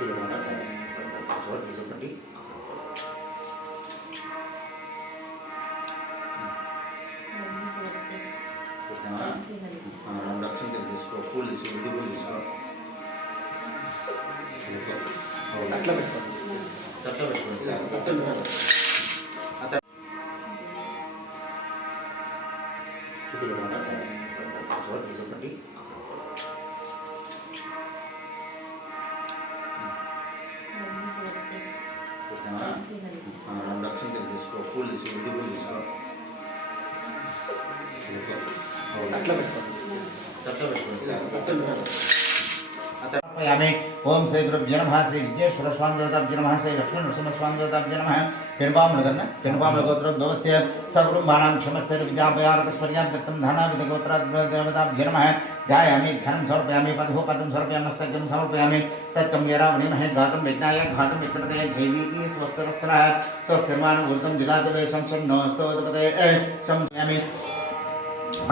రెండు అక్షంతలు తీసుకో, పూలు తీసుకో, విడి పూలు తీసుకో. అట్లా పెట్టుకోండి, అట్లా పెట్టుకోండి. ఒకటి రెండు అక్షంతలు తీసుకో, పూలు తీసుకో, విడి పూలు తీసుకో. అట్లా పెట్టుకోండి, అట్లా పెట్టుకోండి. ओम श्री गुरुभ्यो नमः श्री विघ्नेश्वर स्वामी देवताभ्यो नमः श्री लक्ष्मण नरसिंह स्वामी देवताभ्यो नमः पेणपामुल गोत्रोद्भवस्य सकुटुम्बानां क्षमस्तेन विद्यापयारकस्पर्यां दत्तं धनाविद गोत्राद्भवदेवताभ्यो नमः ध्यायामि धनं समर्पयामि पदं समर्पयामि मस्तकं समर्पयामि तच्चं यरावणीमहे गातं विज्ञाय घातं विपदे देवी स्वस्तिरस्तनः स्वस्तिर्मानं ऊर्ध्वं दिगातवेशं सन्नोस्तोदपदे संयामि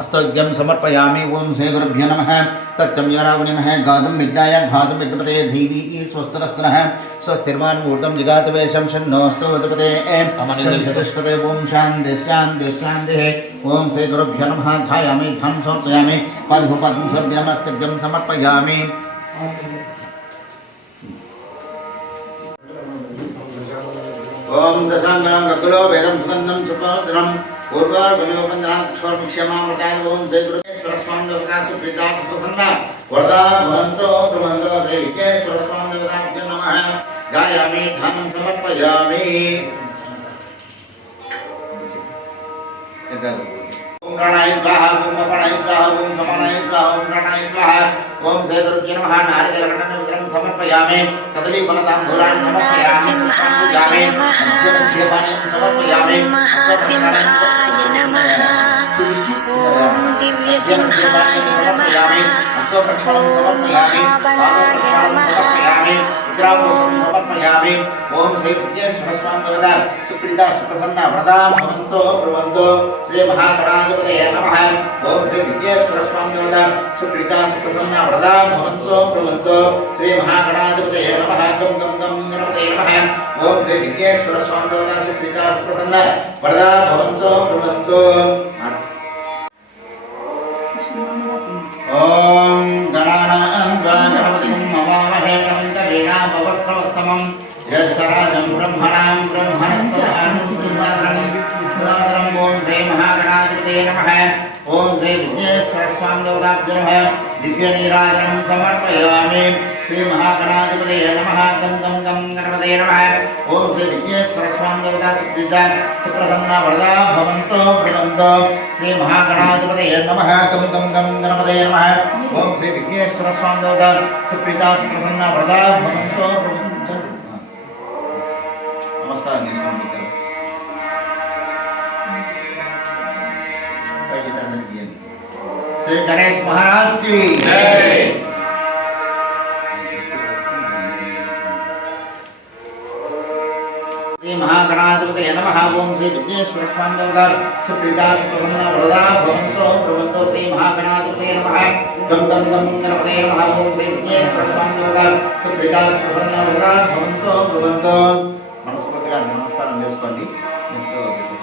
अस्तोग्यं समर्पयामि। ओम श्री गुरुभ्यो नमः तच्चं यरावणीमहे गातं विज्ञाय घातं विपदे देवी स्वस्तिरस्तनः स्वस्तिर्मानं ऊर्ध्वं दिगातवेशं सन्नोस्तोदपदे चतुष्पदे। ओम शान्ति शान्ति शान्तिः। ओम श्री गुरुभ्यो नमः ध्यायामि धनं समर्पयामि पदं समर्पयामि मस्तकं समर्पयामि। ओम दशांगं गकुलो वेदं सुगंधं सुपदरं पूर्वार्पणोपन्दाक्षरमुख्यमामृताय। ओम जय गुरुकेश्वर स्वामी देवताभ्यो प्रीता प्रसन्ना वरदा भवन्तो भ्रमन्तो देविकेश्वर स्वामी देवताभ्यो नमः गायामि धनं समर्पयामि। ओम प्राणाय स्वाहा ओम अपानाय स्वाहा ओम समानाय स्वाहा ओम प्राणाय स्वाहा। ओम श्री गुरुभ्यो नमः नारिकेलकण्डनं समर्पयामि कदलीफलताम्बूलानि समर्पयामि पुष्पाणि पूजयामि मध्ये पानीयं समर्पयामि। ओम दिव्यसिंहाय नमः अष्टोपक्षणं समर्पयामि पादोपक्षणं समर्पयामि रुद्राभूषणं समर्पयामि। ओम श्री विघ्नेश्वर स्वामी देवता सुप्रीता सुप्रसन्ना वरदा भवन्तो ब्रुवन्तो श्री महागणाधिपतये नमः। ओम श्री विघ्नेश्वर स्वामी देवता सुप्रीता सुप्रसन्ना वरदा भवन्तो ब्रुवन्तो श्री महागणाधिपतये नमः। गं गं गं गणपतये नमः। ओम श्री विघ्नेश्वर स्वामी देवता सुप्रीता सुप्रसन्ना वरदा भवन्तो ब्रुवन्तो। ओम गणानां गणपतिं नमामहे कविं कवीनामुपस्थमस्तमं ज्येष्ठराजं ब्रह्मणां ब्रह्मणस्पदानं ओम श्री महागणाधिपतये नमः। ओम श्री विघ्नेश्वर स्वामी देवताभ्यो नमः दिव्यनीराजनं समर्पयामि। श्री महागणाधिपतये नमः। गं गं गं गणपतये नमः। ओम श्री विघ्नेश्वर स्वामी देवता सुप्रीता सुप्रसन्ना वरदा भवन्तो ब्रुवन्तो श्री महागणाधिपतये नमः। गं गं गं गणपतये नमः। ओम श्री विघ्नेश्वर स्वामी देवता सुप्रीता सुप्रसन्ना वरदा भवन्तो ब्रुवन्तो। नमस्कार श्री गणेश महाराज की जय। श्री महागणाधिपतये नमः। ओम श्री विघ्नेश्वर स्वामी देवता सुप्रीता सुप्रसन्ना वरदा भवन्तो ब्रुवन्तो श्री महागणाधिपतये नमः। गं गं गं गणपतये नमः। ओम श्री विघ्नेश्वर स्वामी देवता सुप्रीता सुप्रसन्ना वरदा भवन्तो ब्रुवन्तो। మనస్ఫూర్తిగా నమస్కారం చేసుకోండి। నెక్స్ట్ వచ్చేసి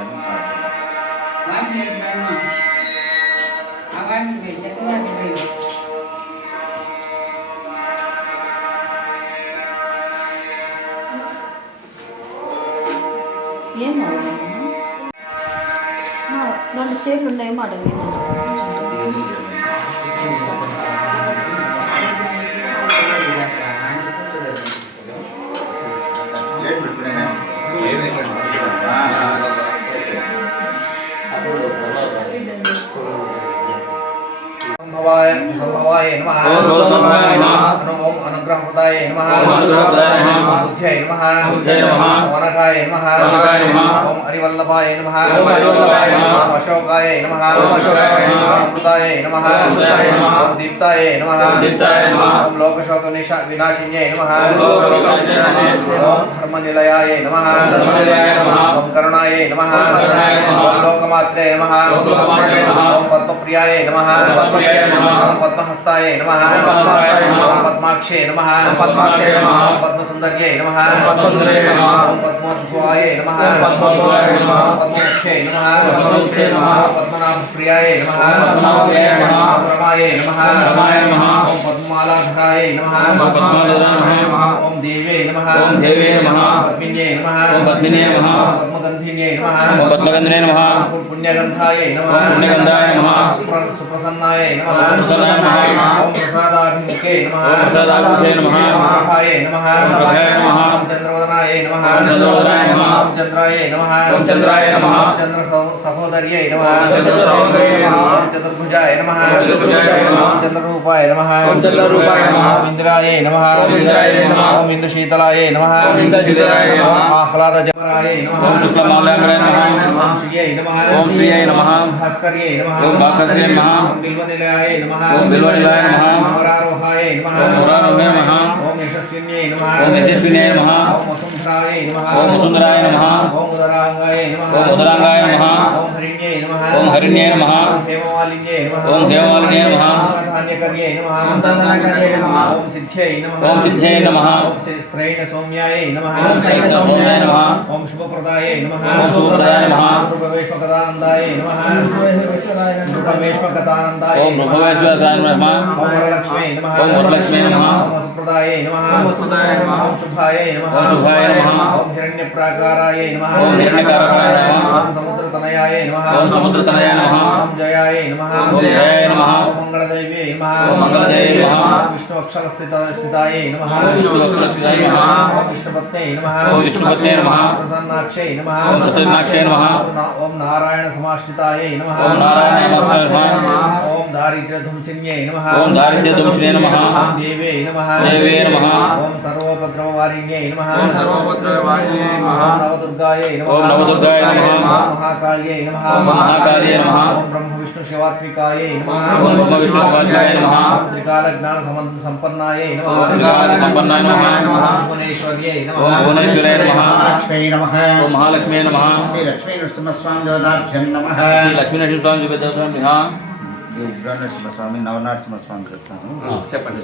రెండు చీరలు ఉన్నాయి మాట संभवाय नमः। ओम अनुग्रहप्रदाय नमः। बुद्ध्यै नमः। वनकाय नमः। ओम हरिवल्लभाय नमः। ओम अशोकाय नमः। ओम अमृताय नमः। ओम दीप्ताय नमः। ओम लोकशोक विनाशिन्यै नमः। ओम धर्मनिलयाय नमः। ओम करुणाय नमः। ओम लोकमात्रे नमः। ओम पद्मप्रियाय नमः। ओम पद्महस्ताय पद्महस्ताय नमः ओम पद्माक्षे नमः ओम पद्मसुंदर्ये नमः ओम पद्मोद्भवाय नमः ओम पद्मोक्षे नमः ओम पद्मनाभप्रियाय नमः ओम रमाय नमः ओम पद्ममालाधराय नमः ओम देवे नमः पद्मिन्ये नमः पद्मगन्धिन्ये नमः पुण्यगन्धाय नमः सुप्रसन्नाय नमः ओम प्रसादाभिमुखे नमः प्रभाय नमः ओम चंद्रवदनाय नमः ओम चंद्राय नमः ओम चंद्र सहोदर्ये नमः ओम चतुर्भुजाय नमः ओम चंद्ररूपाय नमः ओम इंद्राय नमः ओम इंदुशीतलाय नमः ओम आह्लादजमराय नमः ओम श्रियै नमः ओम भास्कर्ये नमः ओम बिल्वनिलयाय नमः ओम वरारोहाय नमः ओम यशस्विन्ये नमः ओम वसुंधराय नमः ओम उदरांगाय नमः ओम हरिण्ये नमः ओम हेममालिन्ये नमः ओम धान्यकर्ये नमः ओम सिद्ध्यै नमः ओम स्त्रैण सौम्याय नमः ओम शुभप्रदाय नमः ओम रूपवेश्वकदानन्दाय नमः रूपवेश्वकदानन्दाय नमः ओम वरलक्ष्मी नमः ओम वसुप्रदाय नमः ओम शुभाय नमः ओम हिरण्यप्राकाराय नमः ओम समुद्रतनयाय नमः ओम जयाय नमः ओम मंगलदैवे नमः ओम विष्णुअक्षरस्थिताय नमः ओम विष्णुपत्ने नमः प्रसन्नाक्षे नमः ओम नारायण समाश्रिताय नमः ओम दारिद्र्यध्वंसिन्ये नमः ओम देवे नमः ओम सर्वोपद्रववारिण्ये नमः ओम नवदुर्गाय नमः ओम महाकाल्ये नमः ओम ब्रह्म विष्णु शिवात्मिकाय नमः ओम त्रिकालज्ञान संपन्नाय नमः भुवनेश्वर्ये नमः महालक्ष्मी नमः श्री लक्ष्मी नरसिंहस्वामी देवताभ्यं नमः लक्ष्मी नरसिंहस्वामी देवताभ्यं नरसिंहस्वामी नवनरसिंहस्वामी చెప్తాను చెప్పండి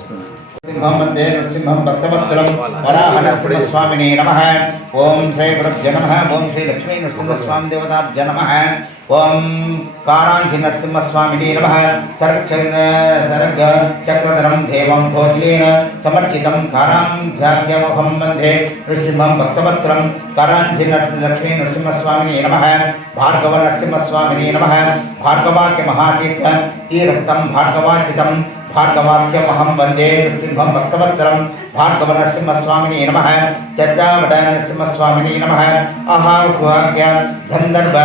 సింహం వందే నరసింహం భక్తవత్సలం వరాహ నరసింహస్వామినే నమః ఓం శ్రీ గురుభ్యో నమః ఓం శ్రీ లక్ష్మీ నరసింహస్వామి దేవతాభ్యో నమః ఓం కారాంచి నరసింహస్వామినే నమః సర్గ చక్రధరం దేవం భోజ్లేన సమర్చితం కారాంధ్యాఖ్యమహం వందే నరసింహం భక్తవత్సలం కారాంచి లక్ష్మీ నరసింహస్వామినే నమః భార్గవ నరసింహస్వామినే నమః భార్గవాక్య మహాతీర్థ తీరస్థం భార్గవాచితం भार्गवाक्यमहं वंदे नृसिंहं भक्तवत्सलं भार्गव नरसिंहस्वामिने नमः चन्द्रावट नरसिंहस्वामिने नमः आहाव्याज्ञ गन्धर्व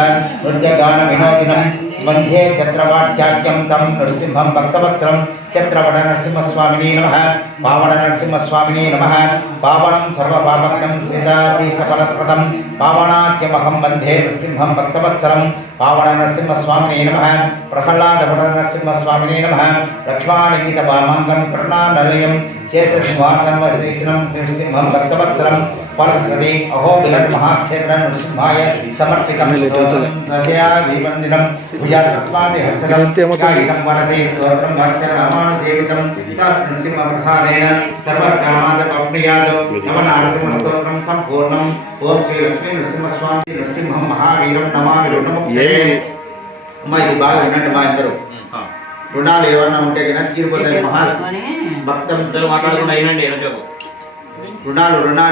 नृत्यगान विनोदिनं वंदे चक्रवाट्याख्यं तं नृसिंहं भक्तवत्सलं चक्रवट नरसिंहस्वामिने नमः पावन नरसिंहस्वामिने नमः पावनं सर्वपापकं श्रीदातीष्टफलप्रदं पावनाख्यमहं वंदे नृसिंहं भक्तवत्सलं पावन नरसिंहस्वामिने नमः प्रह्लादवट नरसिंहस्वामिने नमः लक्ष्मालिङ्गितवामाङ्गं करुणानिलयं शेषसिंहासनमहर्षीशनं नृसिंहं भक्तवत्सलं परस्वती अहोबिलं महाक्षेत्रं नृसिंहाय समर्पितं जीवन्दिनं भुजातस्मात् हर्षदं वरदे स्तोत्रं हर्षरामानुदेवितं नृसिंहप्रसादेन सर्वकामादपप्रियाद नवनारसिंहस्तोत्रं सम्पूर्णम् ओम श्री लक्ष्मी नरसिंहस्वामी नृसिंहं महावीरं नमामि ऋणमुक्ते అమ్మా ఇది బాగా వినండి మా ఇద్దరు రుణాలు ఏమన్నా ఉంటే కనుక తీరిపోతాయి మహా భక్తం మాట్లాడకుండా అయినండి రుణాలు ఏమన్నా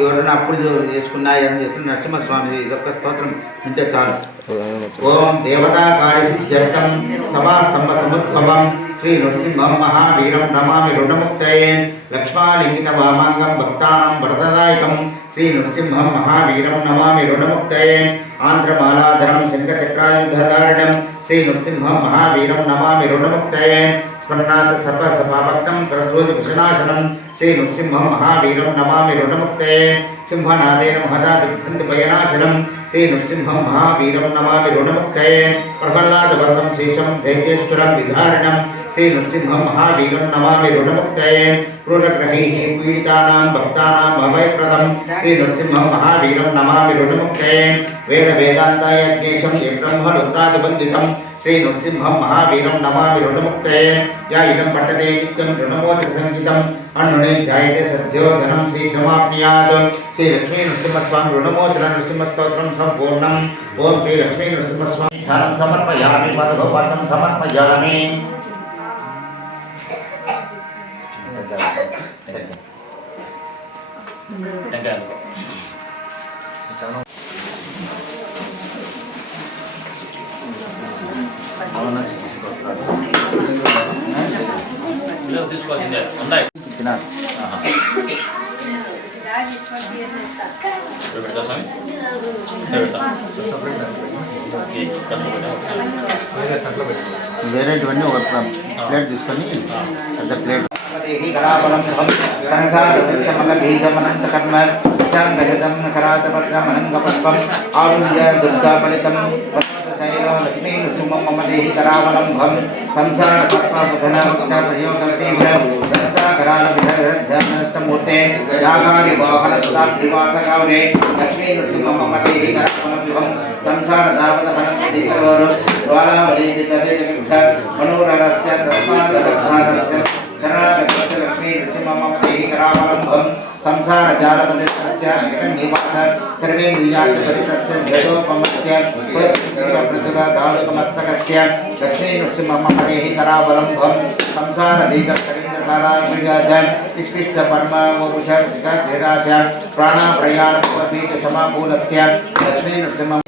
ఎవరైనా అప్పులు చేసుకున్నా ఏదైనా చేస్తున్న నరసింహస్వామి ఇదొక్క స్తోత్రం వింటే చాలు ఓం దేవతా కార్యసిద్ధ్యర్థం సభాస్తంభ సముద్భవం శ్రీ నృసింహం మహావీరం నమామి రుణముక్తయే లక్ష్మాలింగిత వామాంగం భక్తానాం వరదదాయకం శ్రీ నృసింహం మహావీరం నమామి రుణముక్తయే ఆంధ్రమాలాధరం శంఖచక్రాయుధధారణం శ్రీ నృసింహం మహావీరం నమామి రుణముక్తయే స్మరణాత్ సర్వసభాభక్తం కరధ్వజభూషణాశనం శ్రీ నృసింహం మహావీరం నమామి రుణముక్తయే సింహనాదేన మహదాదిగ్రంథిభయనాశనం శ్రీ నృసింహం మహావీరం నమామి రుణముక్తయే ప్రహ్లాదవరదం శేషం దైత్యేశ్వరం విధారణం శ్రీ నృసింహం మహావీరం నమామి రుణముక్తయే క్రూరగ్రహైః పీడితానాం భక్తానాం అభయప్రదం శ్రీ నృసింహం మహావీరం నమామి రుణముక్తయే వేద వేదాంతాయ అగ్నేశం బ్రహ్మ రుద్రాదిబంధితం శ్రీ నృసింహం మహావీరం నమామి రుణముక్తే యా ఇదం పట్టతే నిత్యం రుణమోచక సంహితం అన్నునే జాయతే సద్యో ధనం శీఘ్రమాప్నుయాత్ శ్రీ లక్ష్మీ నృసింహస్వామి రుణమోచన నృసింహస్తోత్రం సంపూర్ణం ఓం శ్రీ లక్ష్మీ నృసింహస్వామి ధ్యానం సమర్పయామి పదభవతం సమర్పయామి తీసుకోవాల్సిందే ఉన్నాయి వేరేటివన్నీ ఒక ప్లేట్ తీసుకొని పెద్ద ప్లేట్ కరాబలం సంసారవృక్షమలబీజమనంత కర్మ శాంగజతం కరాతపత్రమనంగపుష్పం ఆరుణ్య దుర్గాఫలితం శైలో లక్ష్మీ నృసింహం మమ దేహి కరావలంబం సంసార సర్పముఖనముక్తప్రయోగవతీవ్రకరాళవిధమూర్తే యాగాని వాహనస్తాబ్దివాసగావరే లక్ష్మీ నృసింహం మమ దేహి కరావలంబం సంసార దావతహనస్తికరోరు ద్వారావలీపితరేజగక్ష మనోరరస్య తస్మాదరస్య కరాగతస్య లక్ష్మీ నృసింహం మమ దేహి కరావలంబం సంసార జాలపదస్య నివాస సర్వేంద్రియార్థగలితస్య జడోపమస్య ప్రతిభాదాలుకమస్తకస్య లక్ష్మీ నృసింహం మమ దేహి కరావలంబం సంసార వీకరింద్రకారాశయాద నిష్పిష్ట పరమాముష శ్రీరాశ ప్రాణప్రయాణపీఠ సమాపూలస్య లక్ష్మీ నృసింహం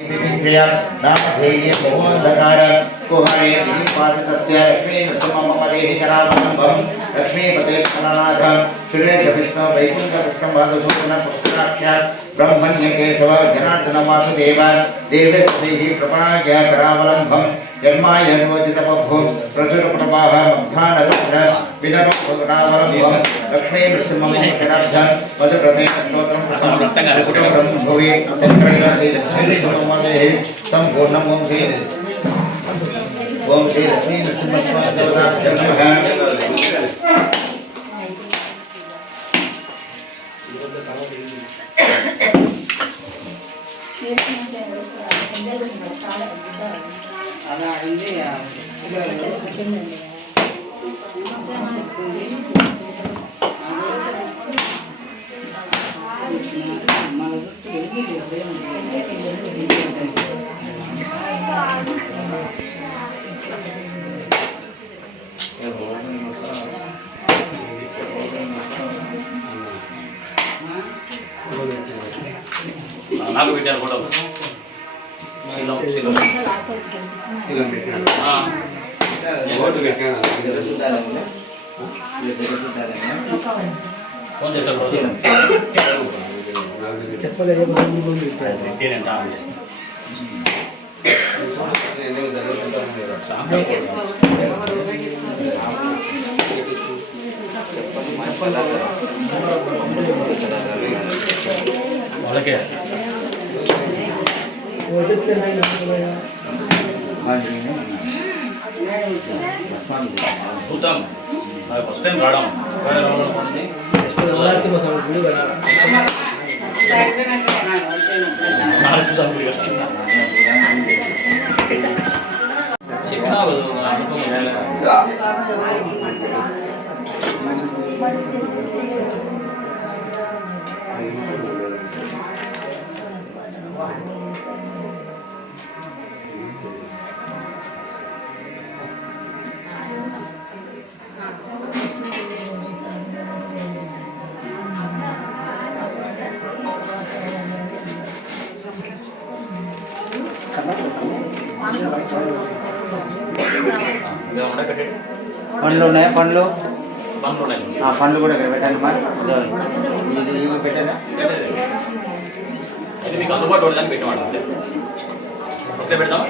నామధేయ బహుంధకార కుహరే వినిపాదితస్య లక్ష్మీ నృసింహం మమ దేహి కరావలంబం లక్ష్మీపతే ప్రణనాథ సురేశ విష్ణు వైకుంఠ కృష్ణ మాధవసూదన పుష్కరాక్ష బ్రహ్మణ్య కేశవ జనార్దన వాసుదేవ దేవదేహి ప్రపణాయ కరావలంబం జన్మాయ నోజిత బభు ప్రచుర ప్రవాహ మధ్యాహ్న వినరోవలంబం లక్ష్మీ నృసింహం శరాబ్ధ మధుప్రదే స్తోత్రం బ్రహ్మభువి చక్రైన శ్రీ లక్ష్మీ నృసింహదేహి సంపూర్ణం ఓం శ్రీ లక్ష్మీ నృసింహస్వామి దేవతాభ్యో నమః. నాకు పెట్టారు కూడా ఫోన్ చేస్తారు వాళ్ళకే చూద్దాం ఫస్ట్ టైం రావడం చెప్పినా పండ్లు ఉన్నాయా? పండ్లు పండ్లు ఉన్నాయి. పండ్లు కూడా ఇక్కడ పెట్టండి మా ఇది ఇవి పెట్టేదా? అది మీకు అందుబాటు ఉండదని పెట్టామండి అంతే. ఒకటే పెడతాం.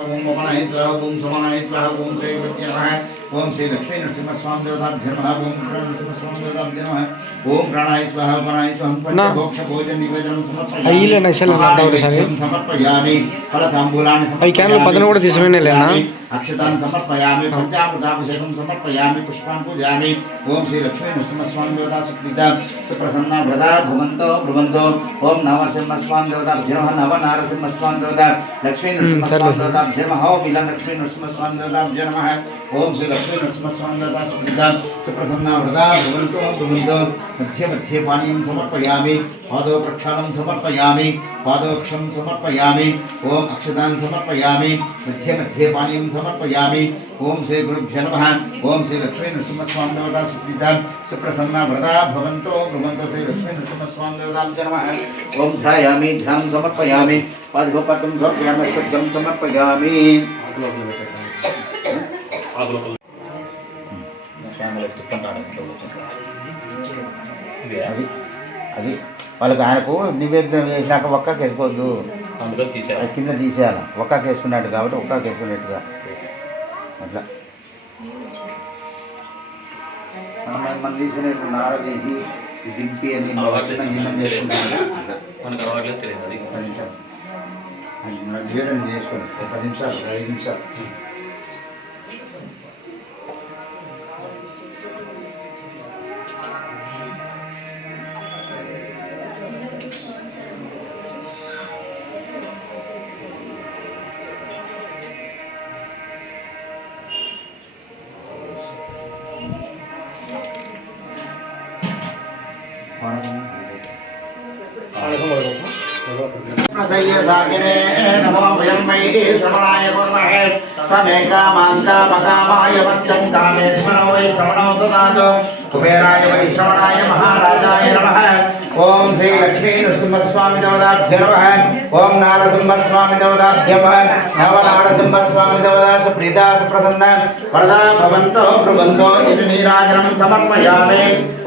ఓం భవనాయ స్వాహ ఓం సమనాయ స్వాహ ఓం శ్రీ విద్యామహ ओम श्री लक्ष्मी नरसिंह स्वामी देवताभ्यो नमः ओम नरसिंह स्वामी देवताभ्यो नमः ओम प्राणाय स्वाहा प्राणाय स्वाहा पंचभोक्ष भोजन निवेदनं समर्पयामि फलतांबूलानि समर्पयामि अक्षतान् समर्पयामि पंचामृताभिषेकं समर्पयामि पुष्पान् पूजयामि ओम श्री लक्ष्मी नरसिंह स्वामी देवता सुप्रीता सुप्रसन्ना व्रता भवन्तो ब्रुवन्तो ओम नरसिंह स्वामी देवताभ्यो नमः नव नारसिंह स्वामी देवता लक्ष्मी नरसिंह स्वामी देवताभ्यो नमः ओम मिलन लक्ष्मी नरसिंह स्वामी देवताभ्यो नमः ओम श्री लक्ष्मी नरसिंह स्वामी देवता सुप्रीता सुप्रसन्ना व्रता भवन्तो ब्रुवन्तो मध्ये मध्ये पानीयं समर्पयामि पादौ प्रक्षालनं समर्पयामि पादोक्षं समर्पयामि ओम अक्षतान् समर्पयामि मध्ये मध्ये पानीयं समर्पयामि ओम श्री गुरुभ्यो नमः ओम श्री लक्ष्मी नरसिंह स्वामी देवता सुप्रीता सुप्रसन्ना व्रता भवन्तो ब्रुवन्तो श्री लक्ष्मी नरसिंह स्वामी देवताभ्यो नमः ओम ध्यायामि ध्यानं समर्पयामि पादोपटं समर्पयामि स्तुत्यं समर्पयामि అది వాళ్ళకి ఆయనకు నివేదన వేసినాక ఒక్కకి వేసుకోవద్దు కింద తీసేయాలి ఒక్కకి వేసుకున్నట్టు కాబట్టి ఒక్కకి వేసుకున్నట్టుగా అట్లా మనం తీసుకునేట్టు నార తీసి దింపి అని చేసుకుంటాను నివేదన చేసుకోండి 10 నిమిషాలు 5 నిమిషాలు नमो वयं वै श्रवणाय कुर्महे समेकामान्तापकामाय वच्चं कामेश्वरो वै श्रवणो ददातु कुबेराय वै श्रवणाय महाराजाय नमः ओम श्री लक्ष्मी नरसिंहस्वामी देवताभ्यो नमः ओम नारसिंहस्वामी देवताभ्यो नमः नव नारसिंहस्वामी देवता सुप्रीता सुप्रसन्ना वरदा भवन्तो ब्रुवन्तो इति नीराजनं समर्पयामि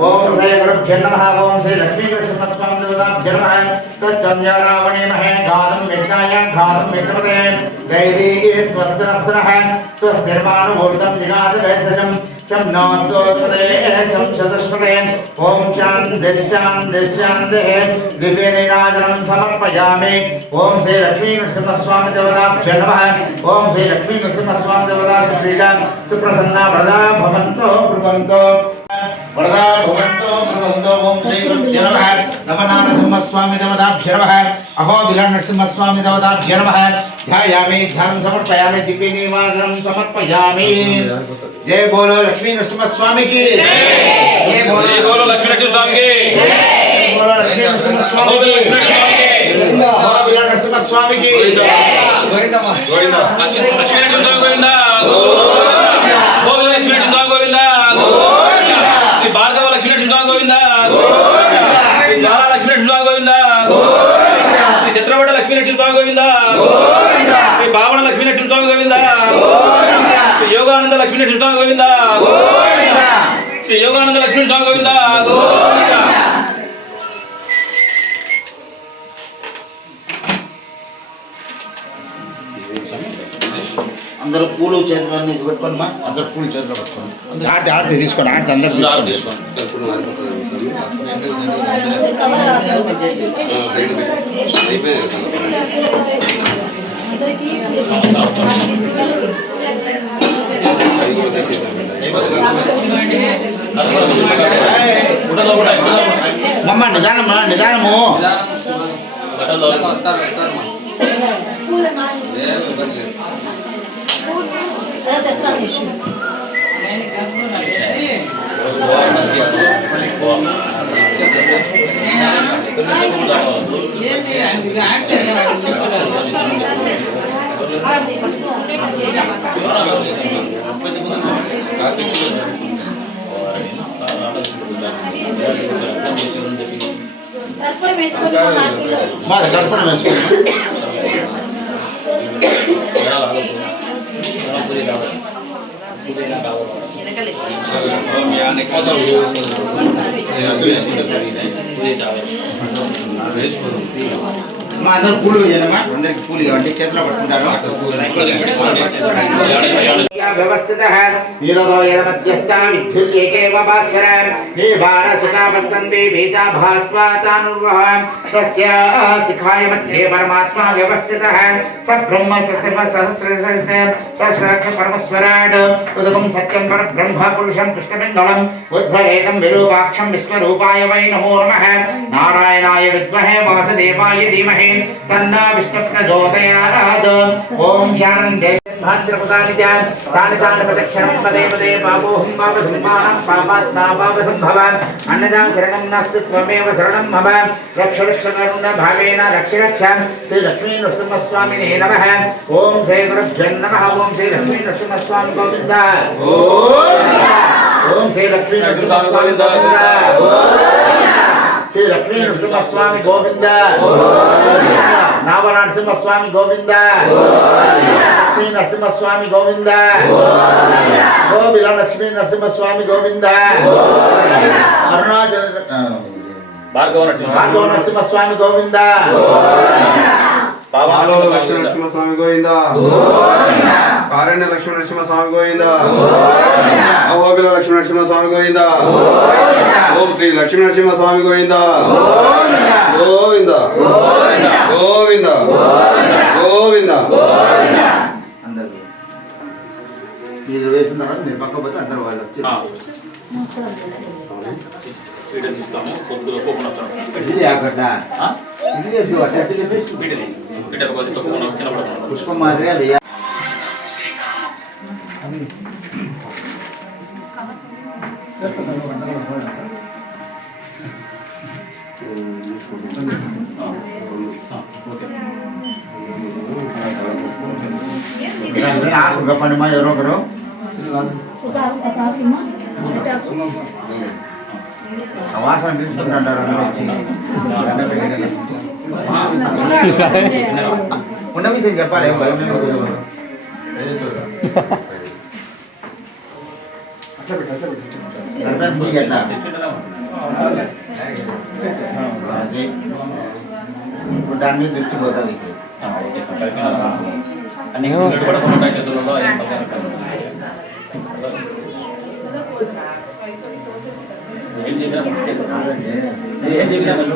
ओम श्री गुरुभ्यो नमः ओम श्री लक्ष्मी नरसिंहस्वामी देवताभ्यो नमः तच्चन्द्रावणे महे गानं विष्णाय गानं विष्णुपते दैवी स्वस्तिरस्त्रः स्वस्तिर्मानुभूतं जिगातवेशजं शं नो स्तोत्रते शं चतुष्पदे ओम शान्तिः दिव्यनीराजनं समर्पयामि ओम श्री लक्ष्मी नरसिंहस्वामी देवताभ्यो नमः ओम श्री लक्ष्मी नरसिंहस्वामी देवता सुप्रीता सुप्रसन्ना वरदा भवन्तो ब्रुवन्तो वरदा भवन्तो ब्रुवन्तो ओम श्री गुरुभ्यो नमः नवनारसिंहस्वामी देवताभ्यो नमः अहो विलन नरसिंहस्वामी देवताभ्यो नमः ध्यायामि ध्यानं समर्पयामि दिव्यनीराजनं समर्पयामि जय बोलो लक्ष्मी नरसिंहस्वामी की जय बोलो लक्ष्मी नरसिंहस्वामी की जय बोलो लक्ष्मी नरसिंहस्वामी की अहो विलन नरसिंहस्वामी की गोविंदा गोविंदा लक्ष्मी नरसिंहस्वामी गोविंदा बोलो लक्ष्मी नरसिंहस्वामी गोविंदा श्री भार्गव लक्ष्मी नरसिंहस्वामी गोविंदा श्री लाला लक्ष्मी नरसिंहस्वामी गोविंदा श्री छत्रपट लक्ष्मी नरसिंहस्वामी गोविंदा श्री भावना लक्ष्मी नरसिंहस्वामी गोविंदा श्री योगानंद लक्ष्मी नरसिंहस्वामी गोविंदा श्री योगानंद लक्ष्मी नरसिंहस्वामी गोविंदा అందరూ పూలు చేతులన్నీ పెట్టుకోండి మా అందరూ పూలు చేతిలో పెట్టుకోండి ఆడితే తీసుకోండి ఆడితే అందరూ తీసుకోండి అమ్మ నిదానమ్మా నిదానము దర్పణం వేసుకోండి మా అందరూ పూలు వేయాలమ్మా అందరికి పూలు కావండి చేతిలో పట్టుకుంటారు व्यवस्थितः नीरदो यदमध्यस्था विद्युल्येकेव भास्कर निवारसुखावर्तन्ते वेदा भास्वातानुर्वः तस्य शिखाय मध्ये परमात्मा व्यवस्थितः स ब्रह्म सहस्रक्ष परमस्वराट् उदकं सत्यं परब्रह्म पुरुषं कृष्णपिङ्गलम् उद्धरेतं विरूपाक्षं विश्वरूपाय वै नमो नमः नारायणाय विद्महे वासुदेवाय धीमहि तन्नो विष्णुः प्रचोदयात् ॐ शान्ति भाद्रपदानि च तानि तानि प्रदक्षिणं पदे पदे पापोऽहं पापसम्मानं पापात्मा पापसम्भवान् अन्यथा शरणं नास्ति त्वमेव शरणं मम रक्ष रक्ष करुणभावेन रक्ष रक्ष श्रीलक्ष्मीनृसिंहस्वामिने नमः ॐ श्री गुरुभ्यो नमः ॐ श्रीलक्ष्मीनृसिंहस्वामी गोविन्द ॐ श्रीलक्ष्मीनृसिंहस्वामी गोविन्द श्री लक्ष्मी नृसिंहस्वामी गोविंद नाव नरसिंहस्वामी गोविंद लक्ष्मी नरसिंहस्वामी गोविंद गोविल लक्ष्मी नरसिंहस्वामी गोविंद अरुणाचल भार्गव नरसिंहस्वामी गोविंद पालो लक्ष्मी नरसिंहस्वामी गोविंद कारण्य लक्ष्मी नरसिंहस्वामी गोविंद अहोबिल लक्ष्मी नरसिंहस्वामी गोविंद ओम श्री लक्ष्मी नरसिंहस्वामी गोविंद गोविंद गोविंद गोविंद మీరు వేసిన తర్వాత మీరు పక్క పోతే అందరూ వాళ్ళు వచ్చేస్తారు స్వీట్ ఇస్తాము కొద్దిగా కోకోనట్ ఇది అక్కడ ఇది ఎద్దు అట్లా వీటిని వీటి కొద్దిగా కోకోనట్ కింద పడుతున్నాను పుష్పం మాదిరిగా వేయాలి పని మా ఎవరో ఒకరు వాసన తీసుకుంటారు ఉన్న విషయం చెప్పాలి అదే ఇప్పుడు దాని మీద దృష్టి పోతుంది అన్ని పడకుండా చేతుల్లో ఏం చెప్పినా మనం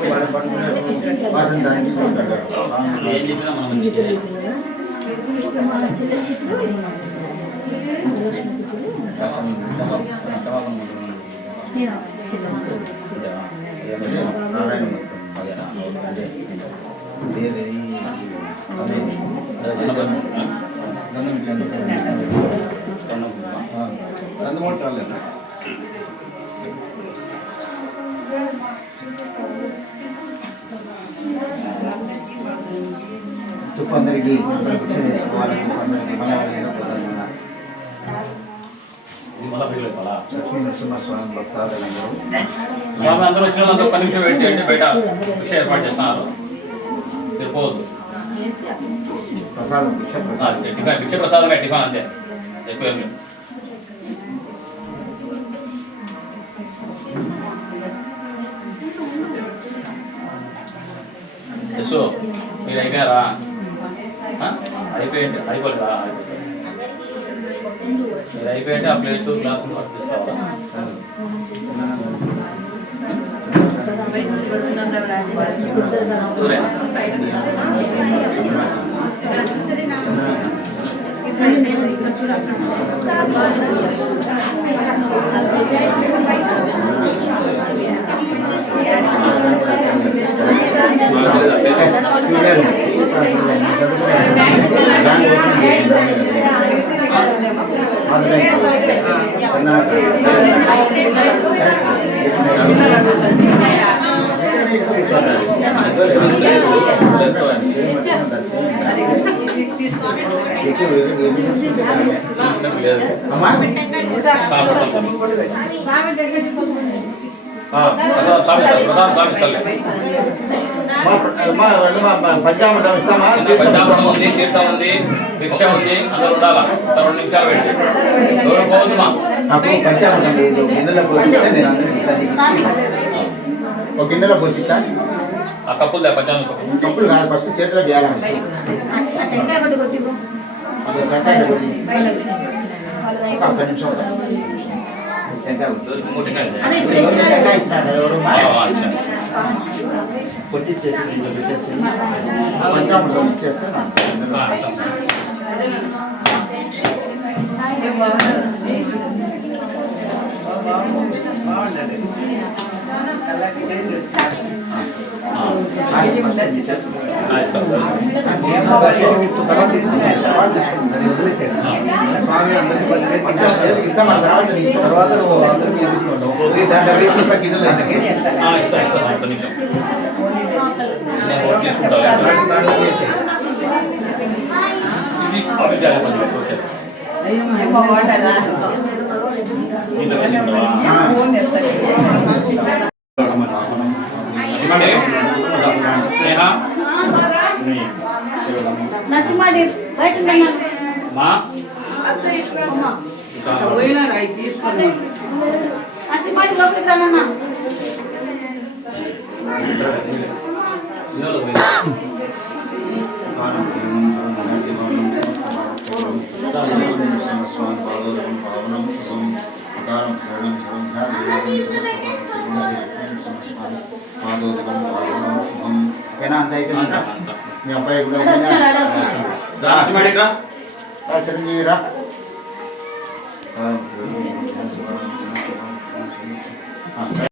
కొందరికి లక్ష్మీ నరసింహస్వామి భక్తాదులందరూ స్వామి అందరూ వచ్చిన వాళ్ళందరూ 10 నిమిషాలు వెయిట్ చేయండి బయట భిక్ష ఏర్పాటు చేస్తున్నారు సరిపోవద్దు ప్రసాదం భిక్ష ప్రసాదమే టిఫాన్ అంతే ఎక్కువ ఏం లేదు యశో మీరు అయిపోయారా అయిపోయింది అయిపోలేదా మీరు అయిపోయింటే ఆ ప్లేట్ గ్లాస్ తీసుకోవాలా పంచామృతం ఇస్తామా? పంచామృతం ఉంది, తీర్థం ఉంది, భిక్ష ఉంది, అందరూ ఉండాలా. 2 నిమిషాలు పెట్టి ఎవరు పోవద్దుమా? నాకు పంచామృతం లేదు, గిన్నెలో పోసిస్తే నేను అందరికీ ఒక గిన్నెలో పోసిస్తా. ఆ కప్పులు పంచామృతం కప్పులు కాదు, ఫస్ట్ చేతిలో చేయాలండి. ఒక్క నిమిషం అదే ఇప్పుడు ఇచ్చినారు. ఇచ్చినారు ఎవరు కొట్టిచ్చేసి ఇంట్లో పెట్టేసి పంచామృతం ఇచ్చేస్తే ఇస్తాం తర్వాత నువ్వు అందరికీ తీసుకుంటావు దాంట్లో వేసి గిన్నెలు దాంట్లో వేసి నరసింహాడి బయట ఉన్నాను. మా నరసింహాడి లోపలికి రానన్నా. ఏనా అంత అయిపోయింది మీ అబ్బాయి కూడా ఆడ వచ్చినాడు, ఆడ వస్తున్నాడు. చిరంజీవి రా